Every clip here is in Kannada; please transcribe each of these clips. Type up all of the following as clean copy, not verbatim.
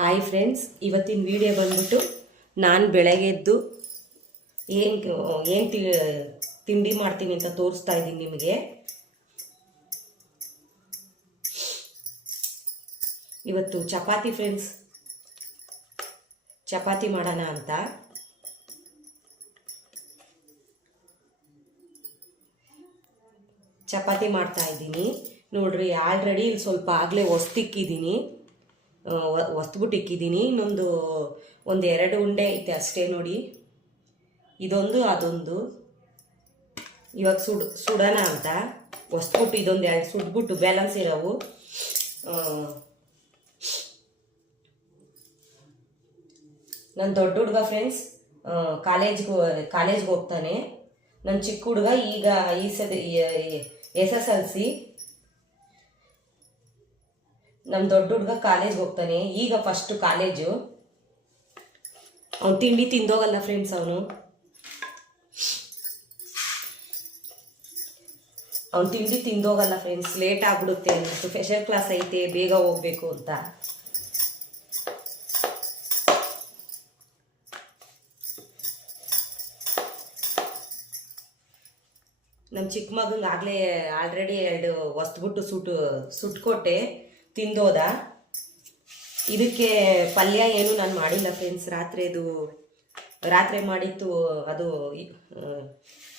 ಹಾಯ್ ಫ್ರೆಂಡ್ಸ್, ಇವತ್ತಿನ ವಿಡಿಯೋ ಬಂದ್ಬಿಟ್ಟು ನಾನು ಬೆಳಗ್ಗೆ ಎದ್ದು ಏನು ತಿಂಡಿ ಮಾಡ್ತೀನಿ ಅಂತ ತೋರಿಸ್ತಾ ಇದ್ದೀನಿ ನಿಮಗೆ. ಇವತ್ತು ಚಪಾತಿ ಫ್ರೆಂಡ್ಸ್, ಚಪಾತಿ ಮಾಡೋಣ ಅಂತ. ಚಪಾತಿ ಮಾಡ್ತಾ ಇದ್ದೀನಿ ನೋಡ್ರಿ. ಆಲ್ರೆಡಿ ಇಲ್ಲಿ ಸ್ವಲ್ಪ ಆಗಲೇ ಹೊಸ್ತಿಕ್ಕಿದ್ದೀನಿ, ಹೊಸ್ಬಿಟ್ಟು ಇಕ್ಕಿದ್ದೀನಿ. ಒಂದು 2 ಉಂಡೆ ಐತೆ ಅಷ್ಟೇ ನೋಡಿ, ಇದೊಂದು ಅದೊಂದು. ಇವಾಗ ಸುಡೋಣ ಅಂತ ಹೊಸ್ಬಿಟ್ಟು ಇದೊಂದು 2 ಸುಟ್ಬಿಟ್ಟು ಬ್ಯಾಲೆನ್ಸ್ ಇರೋವು. ನನ್ನ ದೊಡ್ಡ ಹುಡುಗ ಫ್ರೆಂಡ್ಸ್ ಕಾಲೇಜ್ಗೆ ಹೋಗ್ತಾನೆ. ನನ್ನ ಚಿಕ್ಕ ಹುಡುಗ ಈಗ SSLC. ನಮ್ಮ ದೊಡ್ಡ ಹುಡುಗ ಕಾಲೇಜ್ಗೆ ಹೋಗ್ತಾನೆ, ಈಗ ಫಸ್ಟ್ ಕಾಲೇಜು. ಅವನು ತಿಂಡಿ ತಿಂದೋಗಲ್ಲ ಫ್ರೆಂಡ್ಸ್. ಅವನು ತಿಂಡಿ ತಿಂದೋಗಲ್ಲ ಫ್ರೆಂಡ್ಸ್, ಲೇಟ್ ಆಗ್ಬಿಡುತ್ತೆ. ಸ್ಪೆಷಲ್ ಕ್ಲಾಸ್ ಐತೆ, ಬೇಗ ಹೋಗ್ಬೇಕು ಅಂತ. ನಮ್ಮ ಚಿಕ್ಕ ಮಗಂಗೆ ಆಲ್ರೆಡಿ 2 ಹೊಸ್ಬಿಟ್ಟು ಸುಟ್ಕೊಟ್ಟೆ, ತಿಂದೋದ. ಇದಕ್ಕೆ ಪಲ್ಯ ಏನು ನಾನು ಮಾಡಿಲ್ಲ ಫ್ರೆಂಡ್ಸ್. ರಾತ್ರಿ ಮಾಡಿತ್ತು ಅದು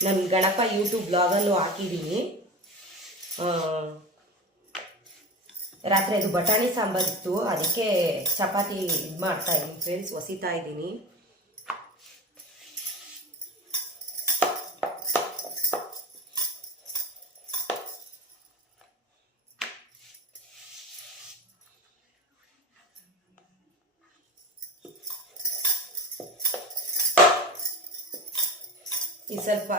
ನನ್ನ ಗಣಪ ಯೂಟ್ಯೂಬ್ ಬ್ಲಾಗಲ್ಲೂ ಹಾಕಿದ್ದೀನಿ. ರಾತ್ರಿ ಅದು ಬಟಾಣಿ ಸಾಂಬಾರಿತ್ತು, ಅದಕ್ಕೆ ಚಪಾತಿ ಇದು ಮಾಡ್ತಾ ಇದ್ದೀನಿ ಫ್ರೆಂಡ್ಸ್, ಹೊಸಿತಾ ಇದ್ದೀನಿ. ಸ್ವಲ್ಪ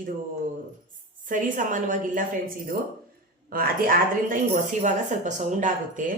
ಇದು ಸರಿ ಸಮಾನವಾಗಿಲ್ಲ ಫ್ರೆಂಡ್ಸ್. ಇದು ಆದ್ರಿಂದ ಹಿಂಗೆ ಹೊಸಿವಾಗ ಸ್ವಲ್ಪ ಸೌಂಡ್ ಆಗುತ್ತೆ.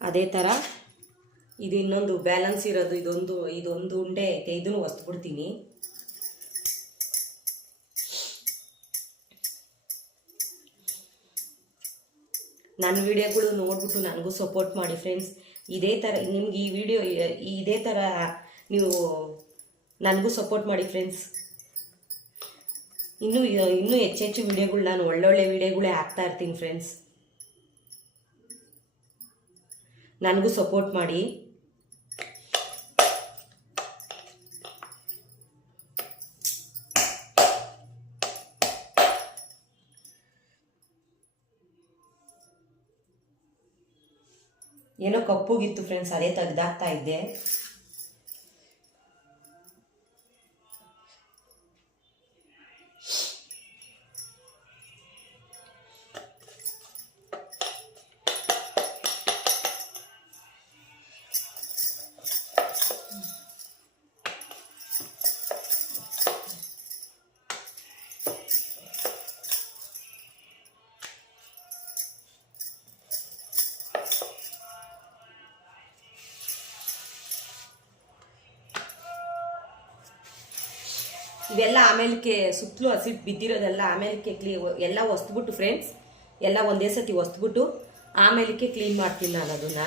ಅದೇ ಥರ ಇದು ಇನ್ನೊಂದು ಬ್ಯಾಲೆನ್ಸ್ ಇರೋದು, ಇದೊಂದು ಉಂಡೆ ಐತೆ, ಇದನ್ನು ಹೊಸ್ಬಿಡ್ತೀನಿ. ನನ್ನ ವಿಡಿಯೋಗಳು ನೋಡ್ಬಿಟ್ಟು ನನಗೂ ಸಪೋರ್ಟ್ ಮಾಡಿ ಫ್ರೆಂಡ್ಸ್. ಇದೇ ಥರ ನಿಮ್ಗೆ ಈ ವಿಡಿಯೋ ಇದೇ ಥರ ನೀವು ನನಗೂ ಸಪೋರ್ಟ್ ಮಾಡಿ ಫ್ರೆಂಡ್ಸ್. ಇನ್ನೂ ಹೆಚ್ಚೆಚ್ಚು ವಿಡಿಯೋಗಳು ನಾನು ಒಳ್ಳೊಳ್ಳೆ ವಿಡಿಯೋಗಳೇ ಹಾಕ್ತಾ ಇರ್ತೀನಿ ಫ್ರೆಂಡ್ಸ್. ನನಗೂ ಸಪೋರ್ಟ್ ಮಾಡಿ. ಏನೋ ಕಪ್ಪುಗಿತ್ತು ಫ್ರೆಂಡ್ಸ್, ಅದೇ ತೆಗ್ದಾಕ್ತಾ ಇದ್ದೆ. ಇವೆಲ್ಲ ಆಮೇಲೆ ಸುತ್ತಲೂ ಹಸಿಟ್ಟು ಬಿದ್ದಿರೋದೆಲ್ಲ ಆಮೇಲೆ ಎಲ್ಲ ಹೊಸ್ಬಿಟ್ಟು ಫ್ರೆಂಡ್ಸ್, ಎಲ್ಲ ಒಂದೇ ಸತಿ ಹೊಸ್ಬಿಟ್ಟು ಆಮೇಲೆ ಕ್ಲೀನ್ ಮಾಡ್ತೀನಿ ನಾನು ಅದನ್ನ.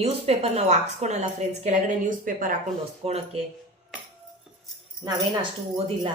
ನ್ಯೂಸ್ ಪೇಪರ್ ನಾವು ಹಾಕ್ಸ್ಕೊಳಲ್ಲ ಫ್ರೆಂಡ್ಸ್, ಕೆಳಗಡೆ ನ್ಯೂಸ್ ಪೇಪರ್ ಹಾಕೊಂಡು ಹೊಸ್ಕೊಳಕ್ಕೆ ನಾವೇನು ಅಷ್ಟು ಓದಿಲ್ಲ.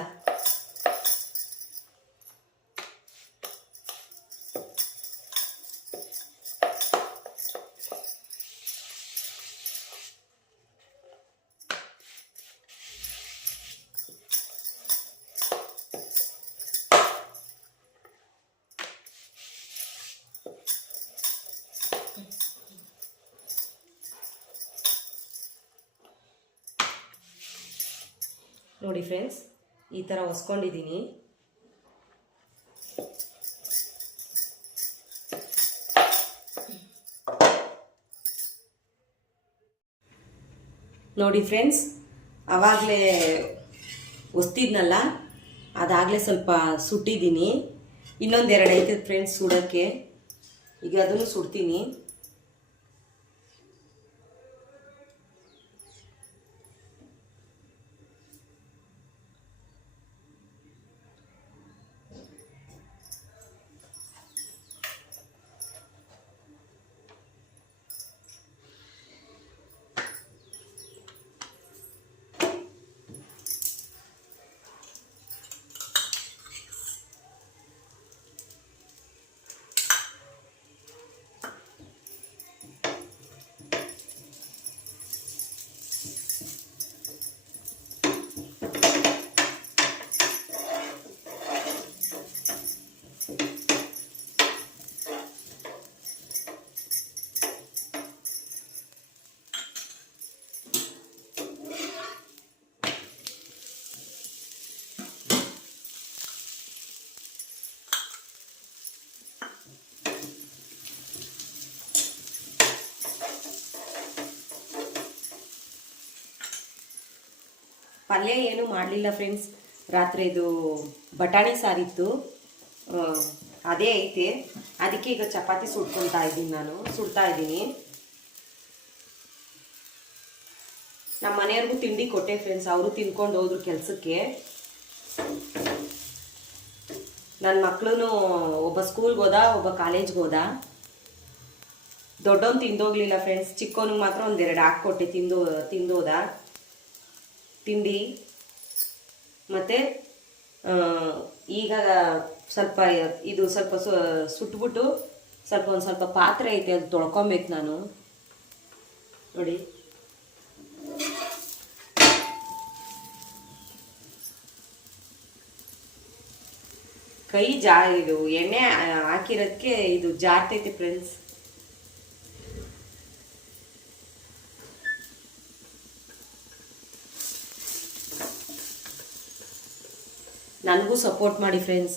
ನೋಡಿ ಫ್ರೆಂಡ್ಸ್, ಈ ಥರ ಹೊಸ್ಕೊಂಡಿದ್ದೀನಿ. ನೋಡಿ ಫ್ರೆಂಡ್ಸ್, ಆವಾಗಲೇ ಒಸ್ತಿದ್ನಲ್ಲ, ಅದಾಗಲೇ ಸ್ವಲ್ಪ ಸುಟ್ಟಿದ್ದೀನಿ. ಇನ್ನೊಂದೆರಡು ಐತೆ ಫ್ರೆಂಡ್ಸ್ ಸುಡೋಕ್ಕೆ. ಈಗ ಅದನ್ನು ಸುಡ್ತೀನಿ. ಪಲ್ಯ ಏನೂ ಮಾಡಲಿಲ್ಲ ಫ್ರೆಂಡ್ಸ್. ರಾತ್ರಿದು ಬಟಾಣಿ ಸಾರಿತ್ತು, ಅದೇ ಐತೆ. ಅದಕ್ಕೆ ಈಗ ಚಪಾತಿ ಸುಡ್ತಾ ಇದ್ದೀನಿ. ನಮ್ಮ ಮನೆಯವ್ರಿಗೂ ತಿಂಡಿ ಕೊಟ್ಟೆ ಫ್ರೆಂಡ್ಸ್. ಅವರು ತಿನ್ಕೊಂಡು ಹೋದ್ರು ಕೆಲಸಕ್ಕೆ. ನನ್ನ ಮಕ್ಕಳು ಒಬ್ಬ ಸ್ಕೂಲ್ಗೆ ಹೋದ, ಒಬ್ಬ ಕಾಲೇಜ್ಗೆ ಹೋದ. ದೊಡ್ಡವನು ತಿಂದೋಗ್ಲಿಲ್ಲ ಫ್ರೆಂಡ್ಸ್. ಚಿಕ್ಕವನಿಗೆ ಮಾತ್ರ ಒಂದೆರಡು ಹಾಕ್ಕೊಟ್ಟೆ, ತಿಂದೋದ ತಿಂಡಿ. ಮತ್ತು ಈಗ ಸ್ವಲ್ಪ ಇದು ಸ್ವಲ್ಪ ಸುಟ್ಬಿಟ್ಟು ಒಂದು ಸ್ವಲ್ಪ ಪಾತ್ರೆ ಐತೆ, ಅದು ತೊಳ್ಕೊಬೇಕು ನಾನು. ನೋಡಿ, ಕೈ ಇದು ಎಣ್ಣೆ ಹಾಕಿರೋದಕ್ಕೆ ಇದು ಜಾರ್ತೈತೆ ಫ್ರೆಂಡ್ಸ್. ನನಗೂ ಸಪೋರ್ಟ್ ಮಾಡಿ ಫ್ರೆಂಡ್ಸ್.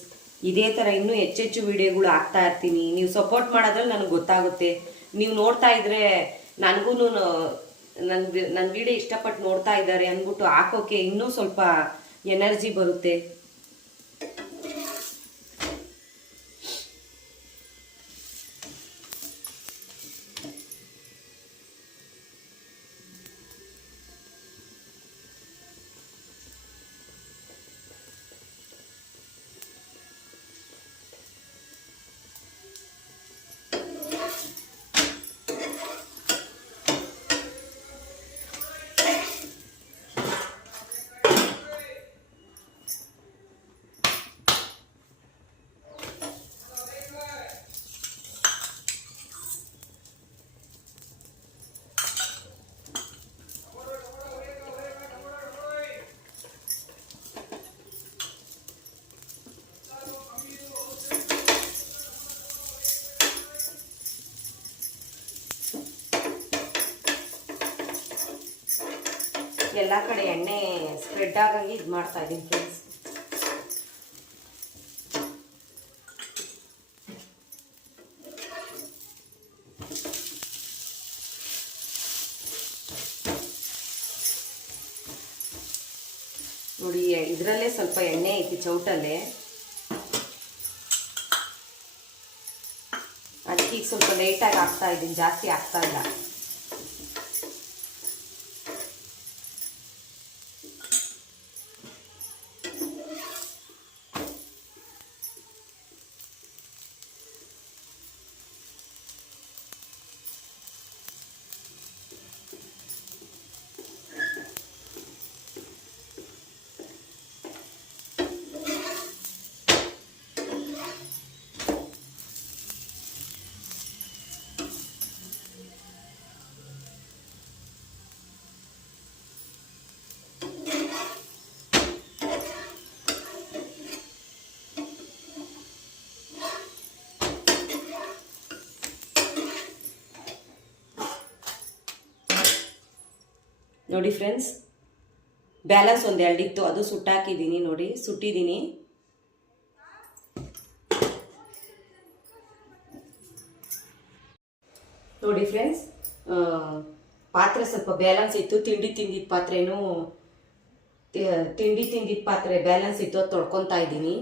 ಇದೇ ಥರ ಇನ್ನೂ ಹೆಚ್ಚೆಚ್ಚು ವಿಡಿಯೋಗಳು ಹಾಕ್ತಾ ಇರ್ತೀನಿ. ನೀವು ಸಪೋರ್ಟ್ ಮಾಡೋದ್ರಲ್ಲಿ ನನಗೆ ಗೊತ್ತಾಗುತ್ತೆ. ನೀವು ನೋಡ್ತಾ ಇದ್ರೆ ನನಗೂ ನನ್ನ ವಿಡಿಯೋ ಇಷ್ಟಪಟ್ಟು ನೋಡ್ತಾ ಇದ್ದಾರೆ ಅಂದ್ಬಿಟ್ಟು ಹಾಕೋಕೆ ಇನ್ನೂ ಸ್ವಲ್ಪ ಎನರ್ಜಿ ಬರುತ್ತೆ. ಎಲ್ಲ ಕಡೆ ಎಣ್ಣೆ ಸ್ಪ್ರೆಡ್ ಆಗಂಗೆ ಇದು ಮಾಡ್ತಾ ಇದ್ದೀನಿ ಫ್ರೆಂಡ್ಸ್. ನೋಡಿ, ಇದರಲ್ಲೇ ಸ್ವಲ್ಪ ಎಣ್ಣೆ ಐತಿ ಚೌಟಲ್ಲೇ. ಅದಕ್ಕೆ ಈಗ ಸ್ವಲ್ಪ ಲೈಟಾಗಿ ಹಾಕ್ತಾ ಇದ್ದೀನಿ, ಜಾಸ್ತಿ ಹಾಕ್ತಾ ಇಲ್ಲ. ನೋಡಿ ಫ್ರೆಂಡ್ಸ್, ಬ್ಯಾಲೆನ್ಸ್ ಒಂದು ಎರಡಿತ್ತು, ಅದು ಸುಟ್ಟಾಕಿದ್ದೀನಿ. ನೋಡಿ, ಸುಟ್ಟಿದ್ದೀನಿ. ನೋಡಿ ಫ್ರೆಂಡ್ಸ್, ಪಾತ್ರೆ ಸ್ವಲ್ಪ ಬ್ಯಾಲೆನ್ಸ್ ಇತ್ತು, ತಿಂಡಿ ತಿಂದಿದ್ದ ಪಾತ್ರೆನೂ ತಿಂಡಿ ತಿಂದಿದ್ದ ಪಾತ್ರೆ ಬ್ಯಾಲೆನ್ಸ್ ಇತ್ತು, ಅದು ತೊಳ್ಕೊತಾ ಇದ್ದೀನಿ.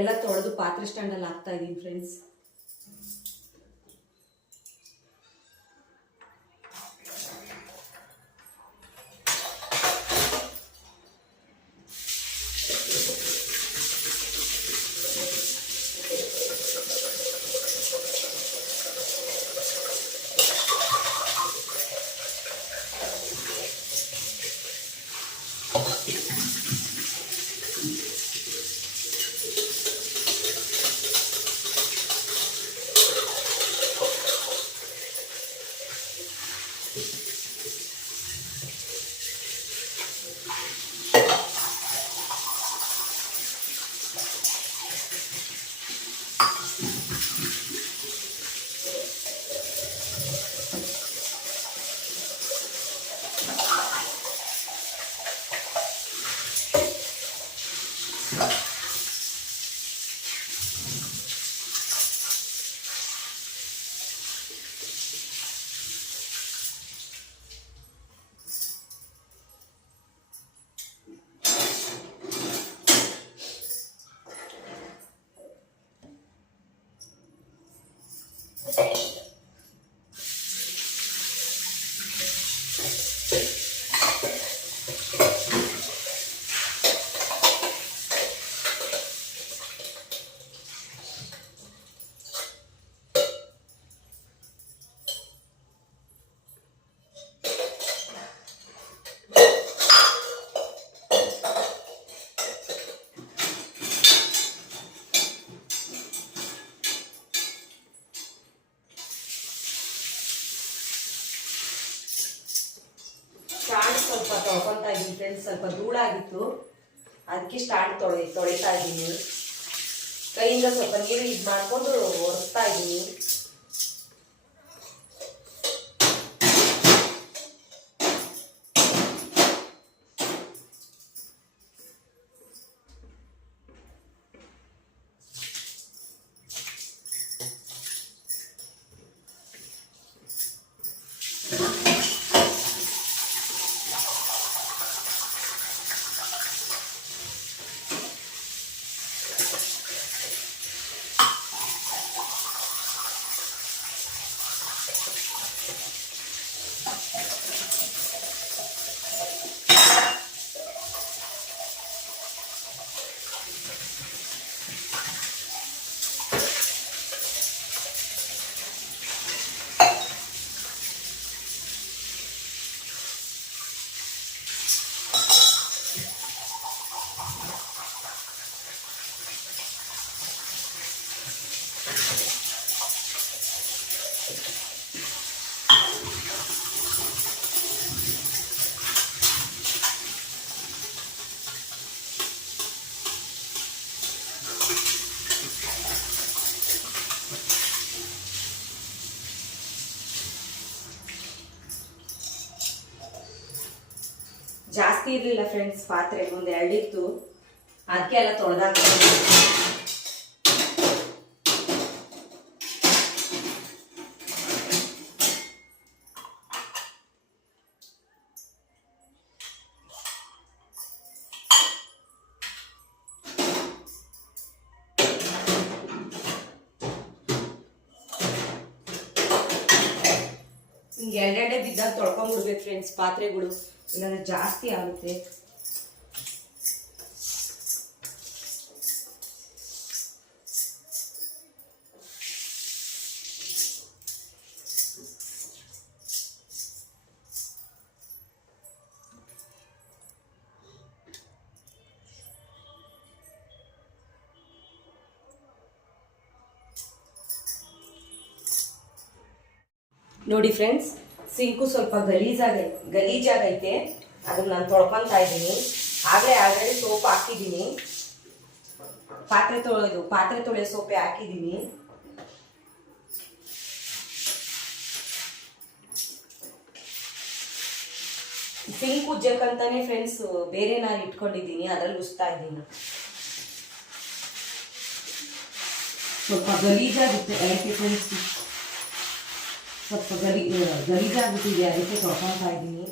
ಎಲ್ಲ ತೊಳೆದು ಪಾತ್ರೆ ಸ್ಟ್ಯಾಂಡಲ್ಲಿ ಹಾಕ್ತಾ ಇದ್ದೀನಿ ಫ್ರೆಂಡ್ಸ್. ಸ್ಟ್ಯಾಂಡ್ ಸ್ವಲ್ಪ ತೊಳ್ಕೊತಾ ಇದ್ದೀನಿ ಫ್ರೆಂಡ್ಸ್, ಸ್ವಲ್ಪ ಧೂಳಾಗಿತ್ತು, ಅದಕ್ಕೆ ಸ್ಟ್ಯಾಂಡ್ ತೊಳಿತಾ ಇದ್ದೀನಿ. ಕೈಯಿಂದ ಸ್ವಲ್ಪ ನೀರು ಇದು ಮಾಡಿಕೊಂಡು ಒರೆಸ್ತಾ ಇದ್ದೀನಿ. ಜಾಸ್ತಿ ಇರಲಿಲ್ಲ ಫ್ರೆಂಡ್ಸ್, ಪಾತ್ರೆ ಒಂದು 2 ಇತ್ತು, ಅದಕ್ಕೆ ಎಲ್ಲ ತೊಳೆದಾಕ್ತೀನಿ. ಹಿಂಗೆ 2 ಬಿದ್ದಾಗ ತೊಳ್ಕೊಂಡ್ಬಿಡ್ಬೇಕು ಫ್ರೆಂಡ್ಸ್ ಪಾತ್ರೆಗಳು, ಇಲ್ಲಾಂದ್ರೆ ಜಾಸ್ತಿ ಆಗುತ್ತೆ. ನೋಡಿ ಫ್ರೆಂಡ್ಸ್, ಸಿಂಕು ಸ್ವಲ್ಪ ಗಲೀಜಾಗೈತೆ, ಅದನ್ನ ನಾನು ತೊಳ್ಕೊತಾ ಇದ್ದೀನಿ. ಆಗಲೇ ಆಲ್ರೆಡಿ ಸೋಪ್ ಹಾಕಿದ್ದೀನಿ, ಪಾತ್ರೆ ತೊಳೆಯೋ ಸೋಪೆ ಹಾಕಿದ್ದೀನಿ. ಸಿಂಕ್ ಉಜ್ಜಕ್ಕಂತಾನೆ ಫ್ರೆಂಡ್ಸ್ ಬೇರೆ ನಾನು ಇಟ್ಕೊಂಡಿದ್ದೀನಿ, ಅದ್ರಲ್ಲಿ ಉಜ್ತಾ ಇದ್ದೀನಿ. ಸ್ವಲ್ಪ ಗಲೀಜಾಗುತ್ತೆ ಅದಕ್ಕೆ ಫ್ರೆಂಡ್ಸ್, ಸ್ವಲ್ಪ ಗಲೀಜಾಗ್ಬಿಟ್ಟಿದೆ, ಅದಕ್ಕೆ ತೊಳ್ಕೊತಾ ಇದ್ದೀನಿ.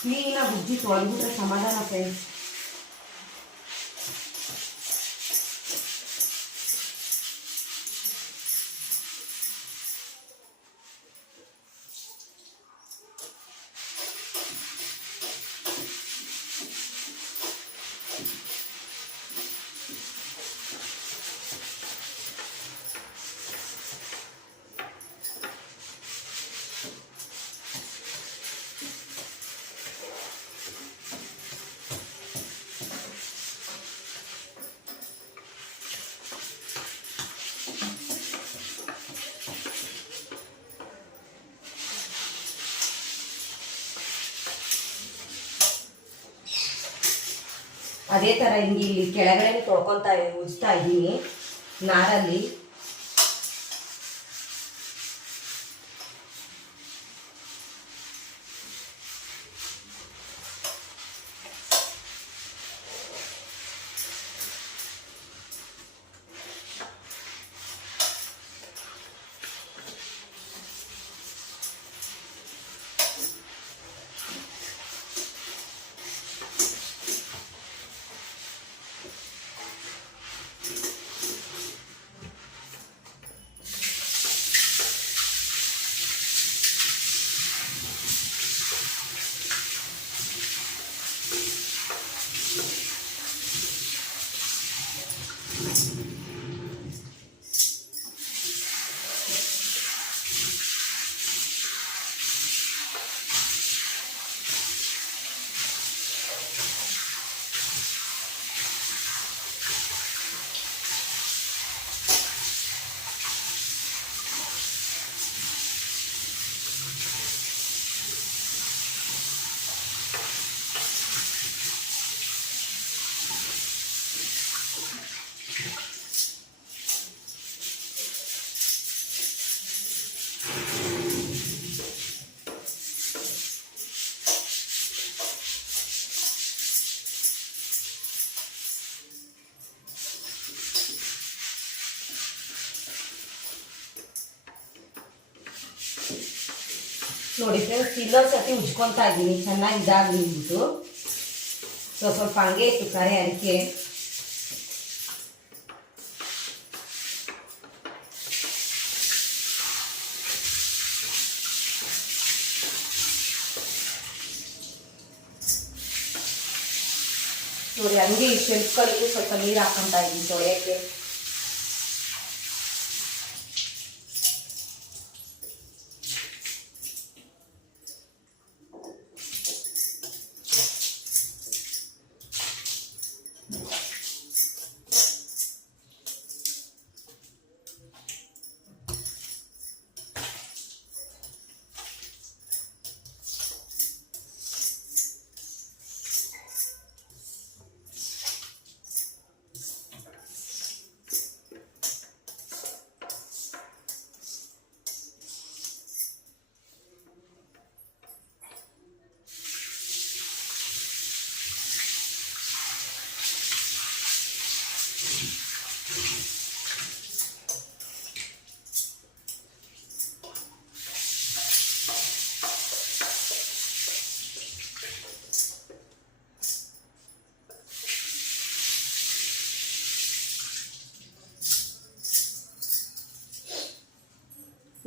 ಕ್ಲೀನಾಗಿ ಉಜ್ಜಿ ತೊಳೆದ್ಬಿಟ್ರೆ ಸಮಾಧಾನ ಫ್ರೆಂಡ್ಸ್. ಅದೇ ಥರ ಹಿಂಗೆ ಇಲ್ಲಿ ಕೆಳಗಡೆ ಉಜ್ತಾ ಇದ್ದೀನಿ ನಾರಲ್ಲಿ. ನೋಡಿ ಫ್ರೆಂಡ್ಸ್, ಇನ್ನೊಂದು ಸತಿ ಉಜ್ಕೊತಾ ಇದ್ದೀನಿ ಚೆನ್ನಾಗಿ ಇದಾಗಲಿ ಅಂದ್ಬಿಟ್ಟು. ಸ್ವಲ್ಪ ಹಂಗೆ ಇತ್ತು ಕರೆ, ಅದಕ್ಕೆ ನೋಡಿ ಹಂಗೆ ಈ ಶೆಲ್ಫ್ಗಳಿಗೂ ಸ್ವಲ್ಪ ನೀರು ಹಾಕೊಂತಾ ಇದ್ದೀನಿ ತೊಳೆಯೋಕ್ಕೆ.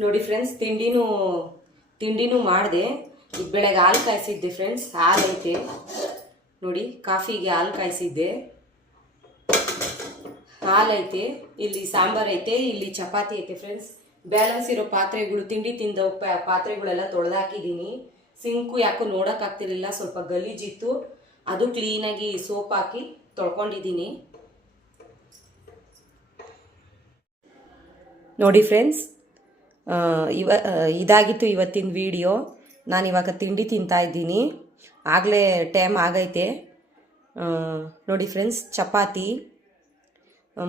ನೋಡಿ ಫ್ರೆಂಡ್ಸ್, ತಿಂಡಿನೂ ಮಾಡಿದೆ. ಈಗ ಬೆಳಗ್ಗೆ ಹಾಲು ಕಾಯಿಸಿದ್ದೆ ಫ್ರೆಂಡ್ಸ್, ಹಾಲು ಐತೆ ನೋಡಿ. ಕಾಫಿಗೆ ಹಾಲು ಕಾಯಿಸಿದ್ದೆ, ಹಾಲು ಐತೆ. ಇಲ್ಲಿ ಸಾಂಬಾರು ಐತೆ, ಇಲ್ಲಿ ಚಪಾತಿ ಐತೆ ಫ್ರೆಂಡ್ಸ್. ಬ್ಯಾಲೆನ್ಸ್ ಇರೋ ಪಾತ್ರೆಗಳು, ತಿಂಡಿ ತಿಂದ ಪಾತ್ರೆಗಳೆಲ್ಲ ತೊಳೆದಾಕಿದ್ದೀನಿ. ಸಿಂಕು ಯಾಕೋ ನೋಡೋಕ್ಕಾಗ್ತಿರ್ಲಿಲ್ಲ, ಸ್ವಲ್ಪ ಗಲೀಜಿತ್ತು. ಅದು ಕ್ಲೀನಾಗಿ ಸೋಪ್ ಹಾಕಿ ತೊಳ್ಕೊಂಡಿದ್ದೀನಿ. ನೋಡಿ ಫ್ರೆಂಡ್ಸ್, ಇದಾಗಿತ್ತು ಇವತ್ತಿನ ವಿಡಿಯೋ. ನಾನಿವಾಗ ತಿಂಡಿ ತಿಂತಾ ಇದ್ದೀನಿ, ಆಗಲೇ ಟೈಮ್ ಆಗೈತೆ. ನೋಡಿ ಫ್ರೆಂಡ್ಸ್, ಚಪಾತಿ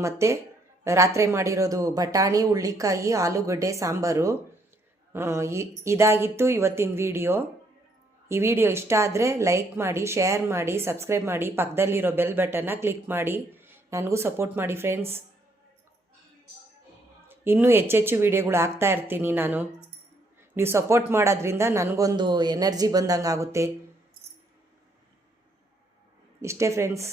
ಮತ್ತು ರಾತ್ರಿ ಮಾಡಿರೋದು ಬಟಾಣಿ, ಹುಳ್ಳಿಕಾಯಿ, ಆಲೂಗಡ್ಡೆ ಸಾಂಬಾರು. ಇದಾಗಿತ್ತು ಇವತ್ತಿನ ವಿಡಿಯೋ. ಈ ವಿಡಿಯೋ ಇಷ್ಟ ಆದರೆ ಲೈಕ್ ಮಾಡಿ, ಶೇರ್ ಮಾಡಿ, ಸಬ್ಸ್ಕ್ರೈಬ್ ಮಾಡಿ, ಪಕ್ಕದಲ್ಲಿರೋ ಬೆಲ್ ಬಟನ್ನ ಕ್ಲಿಕ್ ಮಾಡಿ. ನನಗೂ ಸಪೋರ್ಟ್ ಮಾಡಿ ಫ್ರೆಂಡ್ಸ್. ಇನ್ನೂ ಹೆಚ್ಚೆಚ್ಚು ವಿಡಿಯೋಗಳು ಹಾಕ್ತಾ ಇರ್ತೀನಿ ನಾನು. ನೀವು ಸಪೋರ್ಟ್ ಮಾಡೋದ್ರಿಂದ ನನಗೊಂದು ಎನರ್ಜಿ ಬಂದಂಗೆ ಆಗುತ್ತೆ. ಇಷ್ಟೇ ಫ್ರೆಂಡ್ಸ್.